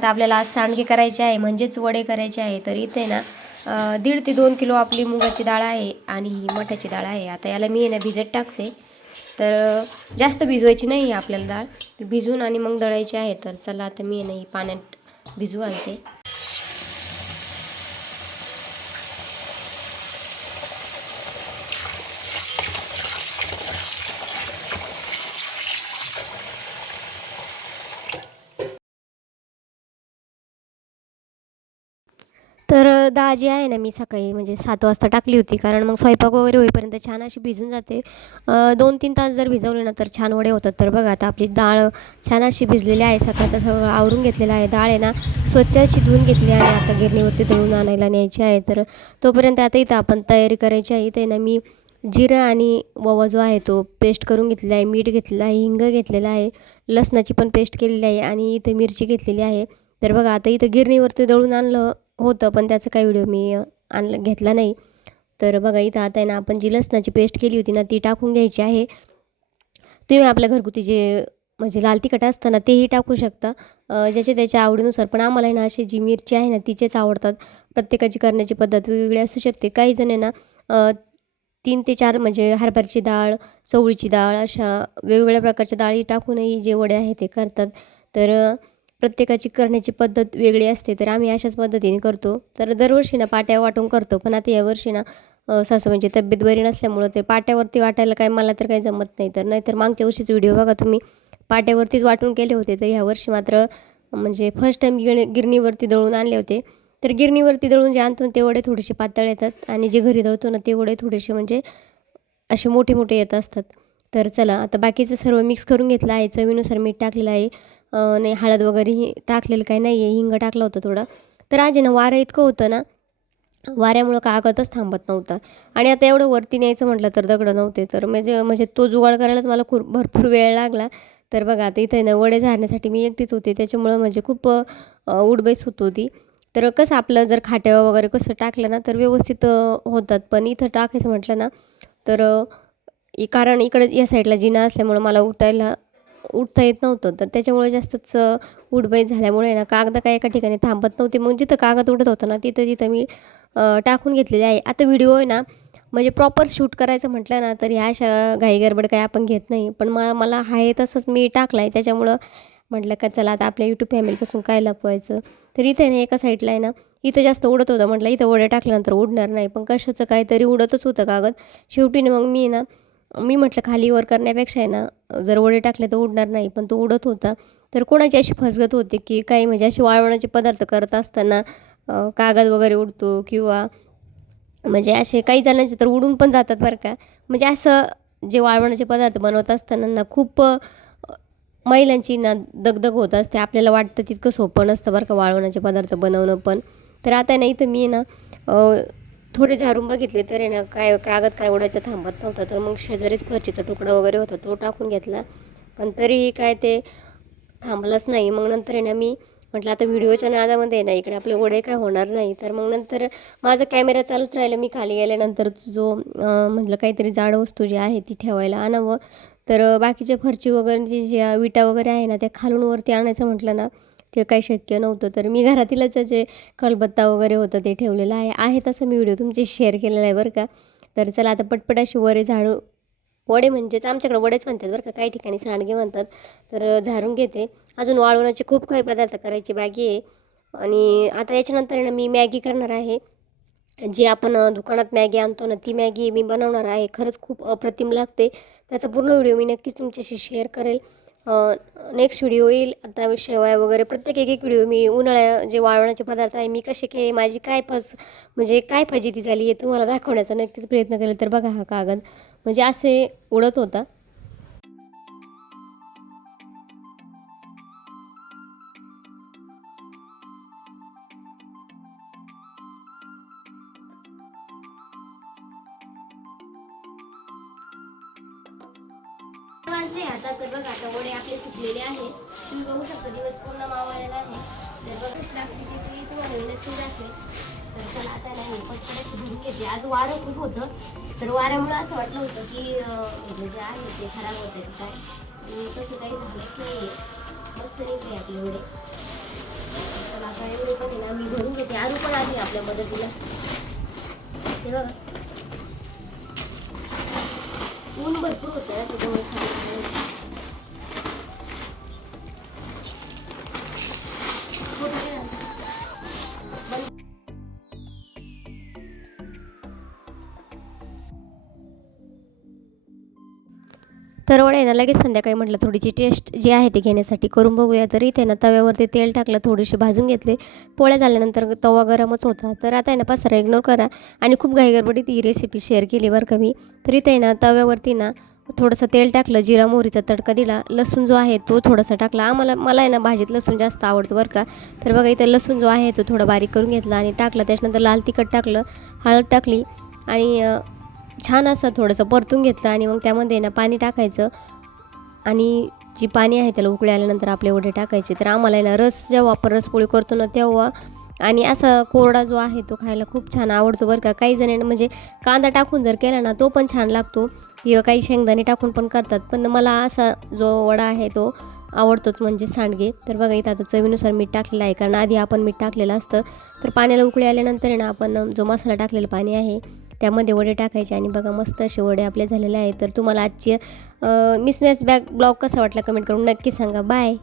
आता आपल्याला आज सांडगे करायचे आहे, म्हणजेच वडे करायचे आहे. तर इथे ना 1.5 ते 2 किलो आपली मुगाची डाळ आहे आणि ही मठाची डाळ आहे. आता याला मी ना भिजत टाकते. तर जास्त भिजवायची नाही आहे आपल्याला डाळ, भिजवून आणि मग दळायची आहे. तर चला आता मी ना ही पाण्यात भिजवू घालते. तर डाळ जी आहे ना मी सकाळी म्हणजे 7 वाजता टाकली होती, कारण मग स्वयंपाक वगैरे होईपर्यंत छान अशी भिजून जाते. 2-3 तास जर भिजवले ना तर छान वडे होतात. तर बघा आता आपली डाळ छान अशी भिजलेली आहे. सकाळचं सगळं आवरून घेतलेलं आहे. डाळ आहे ना स्वच्छ अशी धुवून घेतली आहे. आता गिरणीवरती दळून आणायला न्यायची आहे. तर तोपर्यंत आता इथं आपण तयारी करायची आहे. इथे ना मी जिरं आणि ओवा जो आहे तो पेस्ट करून घेतलेला आहे. मीठ घेतलेलं आहे, हिंग घेतलेलं आहे, लसणाची पण पेस्ट केलेली आहे आणि इथे मिरची घेतलेली आहे. तर बघा आता इथं गिरणीवरती दळून आणलं होतं, पण त्याचा काही व्हिडिओ मी घेतला नाही. तर बघा इथं आता आहे ना आपण जी लसणाची पेस्ट केली होती ना ती टाकून घ्यायची आहे. तुम्ही आपल्या घरगुती जे म्हणजे लाल तिखट असतं ना तेही टाकू शकता, ज्याच्या त्याच्या आवडीनुसार. पण आम्हाला आहे ना अशी जी मिरची आहे ना तिचेच आवडतात. प्रत्येकाची करण्याची पद्धत वेगवेगळी असू शकते. काही जण आहे ना 3 ते 4 म्हणजे हरभऱ्याची डाळ, चवळीची डाळ अशा वेगवेगळ्या प्रकारच्या डाळी टाकूनही जे वडे आहे ते करतात. तर प्रत्येकाची करण्याची पद्धत वेगळी असते. तर आम्ही अशाच पद्धतीने करतो. तर दरवर्षी ना पाट्या वाटून करतो, पण आता यावर्षी ना सासूबाईंची तब्येत बरी नसल्यामुळं ते पाट्यावरती वाटायला काय मला तर काही जमत नाही. तर नाहीतर मागच्या वर्षीच व्हिडिओ बघा तुम्ही, पाट्यावरतीच वाटून केले होते. तर ह्यावर्षी मात्र म्हणजे फर्स्ट टाईम गिरणीवरती दळून आणले होते. तर गिरणीवरती दळून जे आणतो ते वडे थोडेसे पातळ येतात आणि जे घरी दळतो ना ते वडे थोडेसे म्हणजे असे मोठे मोठे येत असतात. तर चला आता बाकीचं सर्व मिक्स करून घेतलं आहे. चवीनुसार मीठ टाकलेलं आहे. नाही हळद वगैरेही टाकलेलं काही नाही आहे. हिंग टाकलं होतं थोडं. तर आज आहे ना वारं इतकं होतं ना, वाऱ्यामुळं कागदच थांबत नव्हता आणि आता एवढं वरती न्यायचं म्हटलं तर दगडं नव्हते. तर म्हणजे तो जुगाड करायलाच मला खूप भरपूर वेळ लागला. तर बघा आता इथे ना वडे झारण्यासाठी मी एकटीच होते, त्याच्यामुळं म्हणजे खूप उठबैस होत होती. तर कसं आपलं जर खाट्यावर वगैरे कसं टाकलं ना तर व्यवस्थित होतात. पण इथं टाकायचं म्हटलं ना तर कारण इकडे या साईडला जिना असल्यामुळं मला उठता येत नव्हतं. तर त्याच्यामुळे जास्तच उठबैस झाल्यामुळे ना कागद काय एका ठिकाणी थांबत नव्हते. मग जिथं कागद उडत होतं ना तिथं तिथं मी टाकून घेतलेले आहे. आता व्हिडिओ आहे ना म्हणजे प्रॉपर शूट करायचं म्हटलं ना तर ह्या अशा घाईगडबड काही आपण घेत नाही. पण मला आहे तसंच मी टाकला आहे. त्याच्यामुळं म्हटलं का चला आता आपल्या यूट्यूब फॅमिलीपासून काय लपवायचं. तर इथे ना एका साईडला आहे ना इथं जास्त उडत होतं. म्हटलं इथं वडे टाकल्यानंतर उडणार नाही, पण कशाचं काहीतरी उडतच होतं कागद. शेवटी मग मी म्हटलं खाली वर करण्यापेक्षा आहे ना जर वडे टाकले तर उडणार नाही, पण तो उडत होता. तर कोणाची अशी फसगत होते की काही म्हणजे असे वाळवणाचे पदार्थ करत असताना कागद वगैरे उडतो किंवा म्हणजे असे काही जणांचे तर उडून पण जातात बरं का. म्हणजे असं जे वाळवणाचे पदार्थ बनवत असताना ना खूप महिलांची ना दगदग होत असते. आपल्याला वाटतं तितकं सोपं नसतं बरं का वाळवणाचे पदार्थ बनवणं पण. तर आता नाही तर मी ना थोडे झाडून बघितले तर आहे ना काय कागद काय उडायचं थांबत नव्हतं. तर मग शेजारीच फरचीचा तुकडा वगैरे होता तो टाकून घेतला, पण तरीही काय ते थांबलंच नाही. मग नंतर आहे ना मी म्हटलं आता व्हिडिओच्या नादामध्ये ना इकडे आपले वडे काय होणार नाही. तर मग नंतर माझा कॅमेरा चालूच राहिला. मी खाली गेल्यानंतर जो म्हटलं काहीतरी जाड वस्तू जी आहे ती ठेवायला आणावं. तर बाकीच्या फरची वगैरे ज्या विटा वगैरे आहे ना त्या खालून वरती आणायचं म्हटलं ना ते काही शक्य नव्हतं. तर मी घरातीलच जे खलबत्ता वगैरे होतं ते ठेवलेलं आहे तसं मी व्हिडिओ तुमची शेअर केलेला आहे बरं का. तर चला आता पटपट अशी वडे झाडू वडे म्हणजेच आमच्याकडे वडेच म्हणतात बरं का, काही ठिकाणी सांडगे म्हणतात. तर झाडून घेते. अजून वाळवण्याचे खूप काही पदार्थ करायची बाकी आहे. आणि आता याच्यानंतर आहे ना मी मॅगी करणार आहे. जी आपण दुकानात मॅगी आणतो ना ती मॅगी मी बनवणार आहे. खरंच खूप अप्रतिम लागते. त्याचा पूर्ण व्हिडिओ मी नक्कीच तुमच्याशी शेअर करेल. नेक्स्ट व्हिडिओ येईल. आता शेवया वगैरे प्रत्येक एक व्हिडिओ मी जे वाळवण्याचे पदार्थ आहे मी कसे केले, माझी काय म्हणजे काय फजिती झाली आहे तुम्हाला दाखवण्याचा नक्कीच प्रयत्न करेल. तर बघा हा कागद म्हणजे असे उडत होता. वाजले आता तर बघा आता वडे आपले सुकलेले आहे. तुम्ही बघू शकता दिवस पूर्ण मावळलेला आहे. तर बघा लागते की तुम्हाला नक्की दाखवेल. तर चला आता नाही पटकन भरून घेते. आज वारं खूप होतं, तर वाऱ्यामुळं असं वाटलं होतं की म्हणजे जे आहे ते खराब होतं की काय, तसं काही झालंच नाही. मस्त निघले आपले वडे. चला आता एवढे पण आहे ना मी भरून घेते. आरू पण आली आपल्या मदतीला. हे बघा ऊन भरपूर होतं ना त्याच्यामुळे छान झालं. तर वडे ना लगेच संध्याकाळी म्हटलं थोडीशी टेस्ट जी आहे ती घेण्यासाठी करून बघूया. तर इथे ना तव्यावरती तेल टाकलं, थोडेसे भाजून घेतले. पोळ्या झाल्यानंतर तवा गरमच होता. तर आता आहे ना पसारा इग्नोर करा आणि खूप घाईगडबडीत ही रेसिपी शेअर केली बरं का मी. तर इथे आहे ना तव्यावरती ना थोडंसं तेल टाकलं, जिरा मोहरीचा तडका दिला, लसूण जो आहे तो थोडासा टाकला. मला आहे ना भाजीत लसूण जास्त आवडतं बरं का. तर बघा इथे लसूण जो आहे तो थोडा बारीक करून घेतला आणि टाकला. त्याच्यानंतर लाल तिखट टाकलं, हळद टाकली आणि छान असं थोडंसं परतून घेतलं आणि मग त्यामध्ये ना पाणी टाकायचं आणि जी पाणी आहे त्याला उकळी आल्यानंतर आपले वडे टाकायचे. तर आम्हाला आहे ना रस जेव्हा आपण रसपोळी करतो ना तेव्हा आणि असा कोरडा जो आहे तो खायला खूप छान आवडतो बरं का. काही जणांना म्हणजे कांदा टाकून जर केला ना तो पण छान लागतो किंवा काही शेंगदाणे टाकून पण करतात. पण मला असा जो वडा आहे तो आवडतोच म्हणजे सांडगे. तर बघा इथं आता चवीनुसार मीठ टाकलेलं आहे कारण आधी आपण मीठ टाकलेलं असतं. तर पाण्याला उकळी आल्यानंतर आहे ना आपण जो मसाला टाकलेला पाणी आहे त्यामध्ये वडे टाकायचे आणि बघा मस्त असे वडे आपले झालेले आहेत. तर तुम्हाला आजची मिसमॅच ब्लॉग कसा वाटला कमेंट करून नक्की सांगा. बाय.